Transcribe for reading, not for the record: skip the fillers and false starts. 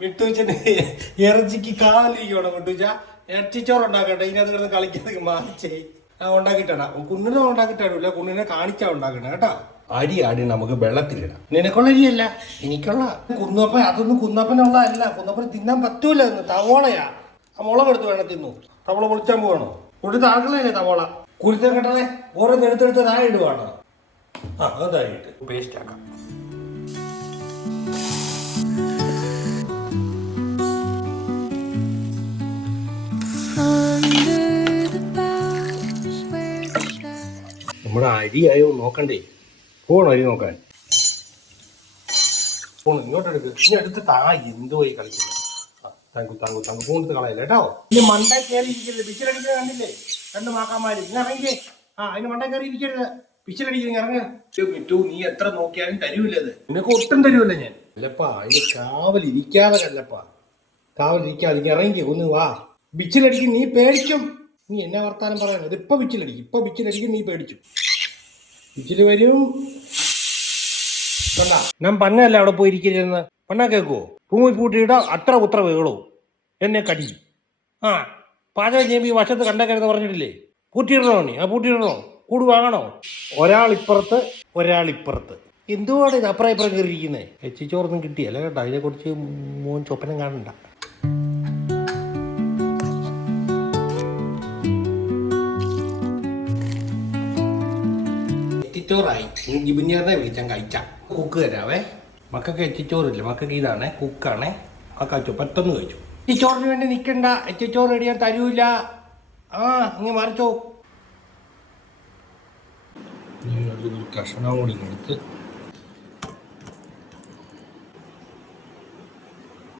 മിട്ടുച്ചന് ഇറച്ചിക്ക് കാലിരിക്കണം മിട്ടുച്ച ഇറച്ചിച്ചോറ് ഉണ്ടാക്കട്ടെ. ഇതിനകത്ത് കിടന്ന് കളിക്കാതെ മാറിച്ചേ ഉണ്ടാക്കിട്ടാണ് കുണ്ണിനെ ഉണ്ടാക്കിട്ടാണില്ല, കുണ്ണിനെ കാണിച്ചാ ഉണ്ടാക്കണേ കേട്ടോ. അരി ആടി നമുക്ക് വെള്ളത്തിലിടാം. നിനക്കുള്ള അരിയല്ല, എനിക്കുള്ള കുന്നപ്പൻ. അതൊന്നും കുന്നപ്പനുള്ളതല്ല, കുന്നപ്പൻ തിന്നാൻ പറ്റൂല. തവോളയാ. ആ മുളക് എടുത്ത് വേണം തിന്നു. തവള പൊളിച്ചാൻ പോകണോ? ഒരു താങ്കളല്ലേ തവള. കുരുത്തം കെട്ടതെ ഓരോന്ന് എടുത്തെടുത്ത് താഴെ ഇടുവാണ്. ആ അതായിട്ട് പേസ്റ്റ് ആക്കാം. നമ്മുടെ അരിയായോ നോക്കണ്ടേ? പോണോ അരി നോക്കാൻ? പോണു ഇങ്ങോട്ടെടുക്ക്. ഇനി അടുത്ത് താ എന്തുവായി കളിക്കുന്നത്? തങ്കു പൂണ്ടെടുത്ത് കളയല്ലേ കേട്ടോ. ഇനി മണ്ട കയറി ഇരിക്കരുത്. പിച്ചിലടിക്കുന്നത് കണ്ടില്ലേ രണ്ട് മാക്കാമാര്? ഇങ്ങനെ ഇറങ്ങിയേ. അതിന് മണ്ട കയറി ഇരിക്കരുത്. പിച്ചിലടിക്കുന്നത് ഇറങ്ങ. മിറ്റു നീ എത്ര നോക്കിയാലും തരൂല്ലത്. നിനക്ക് ഒട്ടും തരൂല്ല ഞാൻ. അല്ലപ്പാ അതിന് കാവലിരിക്കാതെ കല്ലപ്പാ. കാവലിരിക്കാതെ ഇറങ്ങി ഒന്ന് വാ. പിച്ചിലടിക്കും നീ പേടിക്കും. നീ എന്നെ വർത്താനം പറയുന്നത്? ഇപ്പൊ പിച്ചിലടിക്കും നീ പേടിച്ചു. പിച്ചില് വരും. ഞാൻ പന്നല്ല അവിടെ പോയിരിക്കരുതെന്ന്. പണ്ണാ കേൾക്കുവോ? റൂമിൽ പൂട്ടിയിട അത്ര ഉത്ര വേളോ എന്നെ കടി. പാചകം ചെയ്യുമ്പോൾ ഈ വശത്ത് കണ്ടേക്കരുന്ന് പറഞ്ഞിട്ടില്ലേ? പൂട്ടിയിടണോ നീ? പൂട്ടിയിടണോ? കൂട് വാങ്ങണോ? ഒരാളിപ്പുറത്ത് ഒരാളിപ്പുറത്ത്. എന്തുവാണ് ഇത് അപ്പുറം ഇപ്പുറം കയറിയിരിക്കുന്നത്? എച്ചിച്ചോറൊന്നും കിട്ടിയല്ല കേട്ടോ. അതിനെക്കുറിച്ച് മോൻ ചൊപ്പനം കാണണ്ട. എച്ചിച്ചോറായി. ജിബിഞ്ഞേറിനെ വിളിച്ചാൽ കഴിച്ച കുക്ക് തരാവേ. മക്കൾക്ക് എച്ചിച്ചോറില്ല, മക്കൾക്ക് ഇതാണേ കുക്കാണേ. ആ കഴിച്ചു, പെട്ടെന്ന് കഴിച്ചു. എച്ചിച്ചോറിന് വേണ്ടി നിൽക്കണ്ട. എച്ചിച്ചോറ് റെഡിയാൻ തരൂല. ഇങ്ങനെ മറിച്ചോ. കഷ്ണം കൂടി എടുത്ത്